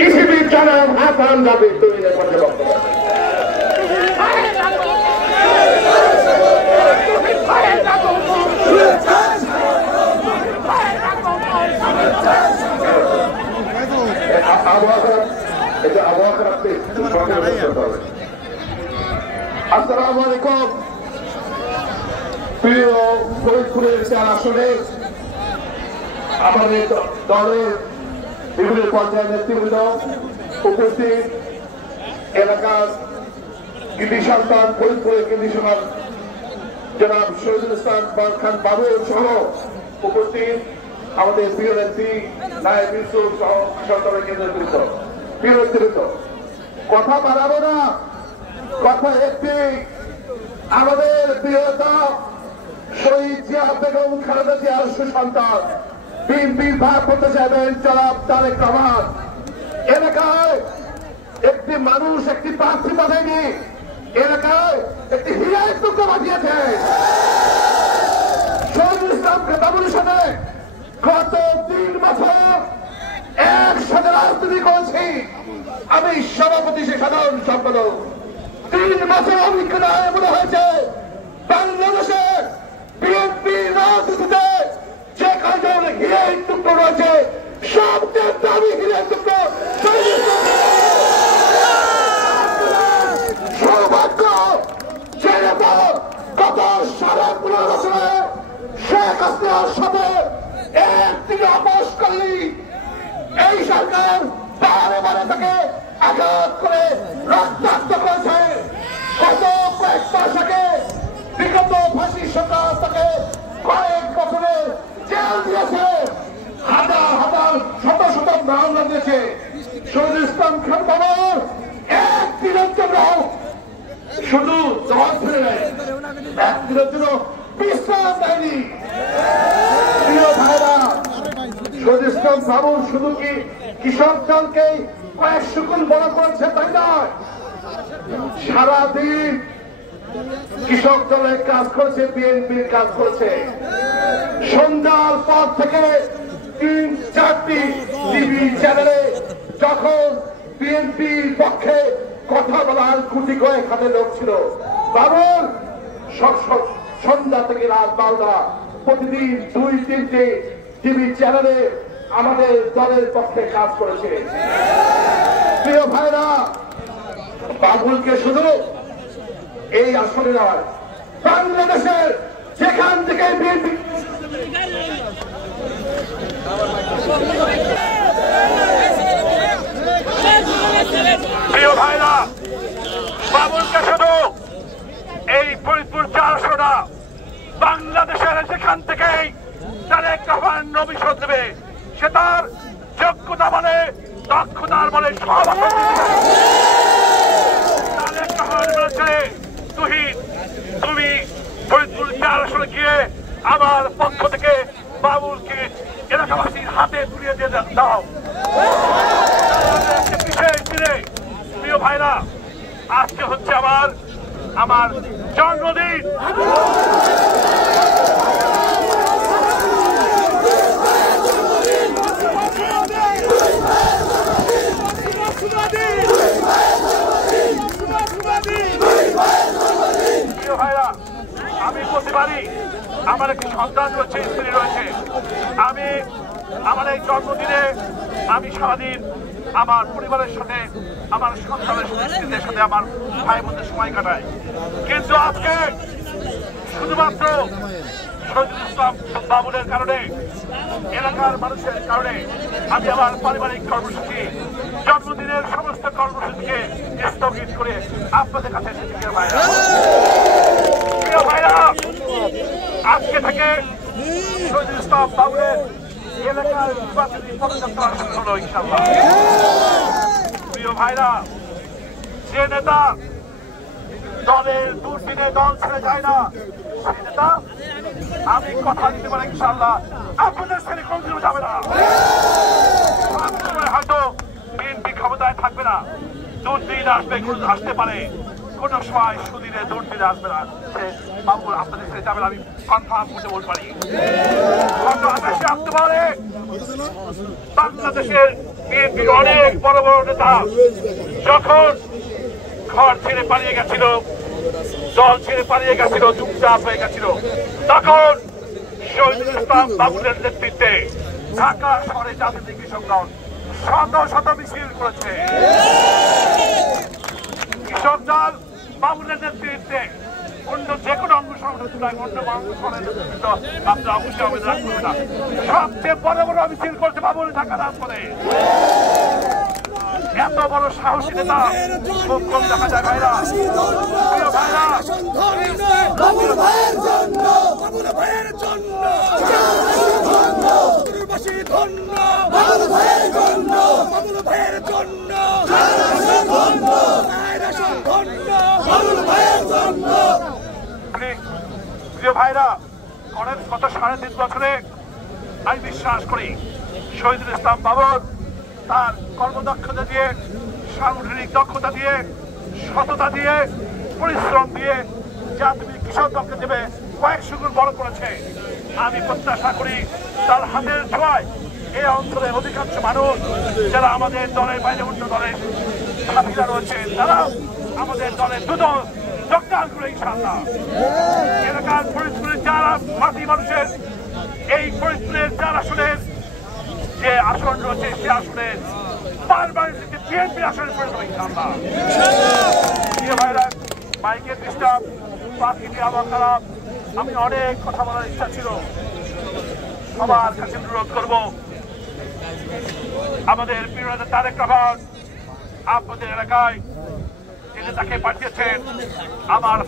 কৃষিবিদ জনাব হাসান রাবির তুহিনের পক্ষে বক্তব্য। আসসালামু আলাইকুম। প্রিয় ফরিদপুরের 4 আসনে আমাদের দলের বিভিন্ন পর্যায়ের নেতৃবৃন্দ উপস্থিত, এলাকার কৃতি সন্তান, ফরিদপুরের কৃতি সন্তান জনাব শহীদুল ইসলাম খান বাবুল সহ উপস্থিত আমাদের প্রিয় নেত্রী নায়েব ইউসুফ সহ সরকারের কেন্দ্রবৃন্দ, প্রিয় নেতৃবৃন্দ, কথা বাড়াবো না, কথা একটি। আমাদের প্রিয়তা শহীদ জিয়া বেগম খালেদা জিয়ার সুসন্তান বিএনপির ভারপ্রাপ্ত চেয়ারম্যান জনাব তারেক রহমান এলাকায় একটি মানুষ একটি প্রার্থী পাঠায়নি, এলাকায় একটি হীরার টুকরো পাঠিয়েছে। শহীদুল ইসলামকে বাবুলের সাথে গত 3 বছর একসাথে রাজনীতি করেছি। আমি সভাপতি, সে সাধারণ সম্পাদক। 3 বছর অভিজ্ঞতায় মনে হয়েছে বাংলাদেশে বিএনপি রাজনীতিতে যে কয়জন হীরের টুকরো রয়েছে সবচেয়ে দামি হীরের টুকরো সৌভাগ্য। যে নেতা গত 15.5 বছরে শেখ হাসিনার সাথে একদিকে আপোষ করলি, এই সরকার বারে বারে তাকে আঘাত করে রক্তাক্ত করেছে। গত কয়েক মাস আগে বিগত ফাঁসির সরকার তাকে কয়েক বছরে জেল দিয়েছে, হাজার হাজার শত শত মামলা দিয়েছে। শহীদুল ইসলাম খান বাবুর একদিনের জন্য শুধু জবাব ফিরে নেয়, একদিনের জন্য বিশ্রাম দেয়নি। প্রিয় ভাইরা, শহীদুল ইসলাম বাবু শুধু কি কৃষক দলকে কয়েক শুকুন বড় করেছে তাই নয়, সারাদিন কৃষক দলের কাজ করেছে, বিএনপির কাজ করেছে। সন্ধ্যার পর থেকে 3-4টি টিভি চ্যানেলে যখন বিএনপির পক্ষে কথা বলার কোটি কয়েক হাতে লোক ছিল, বাবুল সন্ধ্যা থেকে রাত 12টা প্রতিদিন 2-3টে টিভি চ্যানেলে আমাদের দলের পক্ষে কাজ করেছে। প্রিয় ভাইরা, বাবুলকে শুধু এই আসনে নয়, বাংলাদেশের যেখান থেকে বিএনপি প্রিয় ভাইরা, বাবুলকে শুধু এই ফরিদপুর 4 আসনে বাংলাদেশের যেখান থেকেই তারেক রহমান নমিশন দেবে, সে তার যোগ্যতা বলে, দক্ষতার বলে সভাপতি তারেক রহমান বলেছে, তুমি ফরিদপুর 4 আসনে গিয়ে আমার পক্ষ থেকে বাবুলকে এলাকাবাসীর হাতে তুলে দিয়ে দাও। বিশেষ দিনে প্রিয় ভাইরা, আজকে হচ্ছে আমার জন্মদিন। প্রিয় ভাইরা, আমি বলতে পারি আমার একটি সন্তান রয়েছে, স্ত্রী রয়েছে। আমি আমার এই জন্মদিনে আমি সারাদিন আমার পরিবারের সাথে, আমার সন্তানের সাথে, স্ত্রীদের সাথে, আমার ভাই বোনদের সময় কাটাই। কিন্তু আজকে শুধুমাত্র শহীদুল ইসলাম বাবুলের কারণে, এলাকার মানুষের কারণে আমি আমার পারিবারিক কর্মসূচি, জন্মদিনের সমস্ত কর্মসূচিকে স্থগিত করে আপনাদের কাছে এসেছি। প্রিয় ভাইরা, আজকে থেকে শহীদুল ইসলাম বাবুলের এলাকার নির্বাচনী পদযাত্রা শুরু হলো ইনশাআল্লাহ। প্রিয় ভাইরা, যে নেতা দলের দুর্দিনে দল ছেড়ে যায় না, সেই নেতা আমি কথা দিতে পারি ইনশাআল্লাহ আপনাদের ছেড়ে কোনদিন যাবে না। হয়তো বিএনপি ক্ষমতায় থাকবে না, দুর্দিন আসতে পারে, কোন সময় সুদিনে দুর্দিনে আসবে না, সে বাবুল আপনাদের ছেড়ে যাবে না, আমি কনফার্ম করতে বলতে পারি। গত 28 অক্টোবরে বাংলাদেশের বিএনপির অনেক বড় বড় নেতা যখন ঘর ছেড়ে পালিয়ে গেছিল, দল ছেড়ে পালিয়ে গেছিল, চুপচাপ হয়ে গেছিল, তখন শহীদুল ইসলাম বাবুলের নেতৃত্বে ঢাকা শহরে জাতীয় কৃষকগণ শত শত মিছিল করেছে। কৃষক দল বাবুলের নেতৃত্বে অন্য যে কোনো অঙ্গ সংগঠন তুলায় অন্য আপনারা অবশ্যই আবেদন করবে না। সবচেয়ে বড় বড় মিছিল করছে বাবুল ঢাকা নাম করে। এত বড় সাহসী নেতা খুব কম দেখা যায়। ভাইরা, প্রিয় ভাইরা, বাবুল ভাইয়ের জন্য, বাবুল ভাইয়ের জন্য, ধন্য বাবুল ভাইয়ের জন্য, বাবুল ভাইয়ের জন্য, বাবুল ভাইয়ের জন্য। প্রিয় ভাইরা, গত 3.5 বছরে আমি বিশ্বাস করি শহীদুল ইসলাম বাবর তার কর্মদক্ষতা দিয়ে, সাংগঠনিক দক্ষতা দিয়ে, সততা দিয়ে, পরিশ্রম দিয়ে জাতীয় কৃষক দলকে দেবে কয়েকশো গুণ বড় করেছে। আমি প্রত্যাশা করি তার হাতের ছোঁয়ায় এই অঞ্চলের অধিকাংশ মানুষ যারা আমাদের দলের বাইরে অন্য দলের সাথীরা রয়েছে তারাও আমাদের দলের দুদল যোগদান করে ইনশাআল্লাহ এলাকার ফরিদপুরের যারা মাটি মানুষের এই ফরিদপুরের 4 আসনের যে আসন রয়েছে সে আসনের বারবার বিএনপি আসনে পরিণত ইনশাআল্লাহ। ভাইরা, মাইকের ডিস্টার্ব, পাখিটি আবার খারাপ, আমি অনেক কথা বলার ইচ্ছা ছিল। সবার কাছে অনুরোধ করবো আমাদের প্রিয় নেতা তারেক রহমান আপনাদের এলাকায় তিনি তাকে পাঠিয়েছেন আমার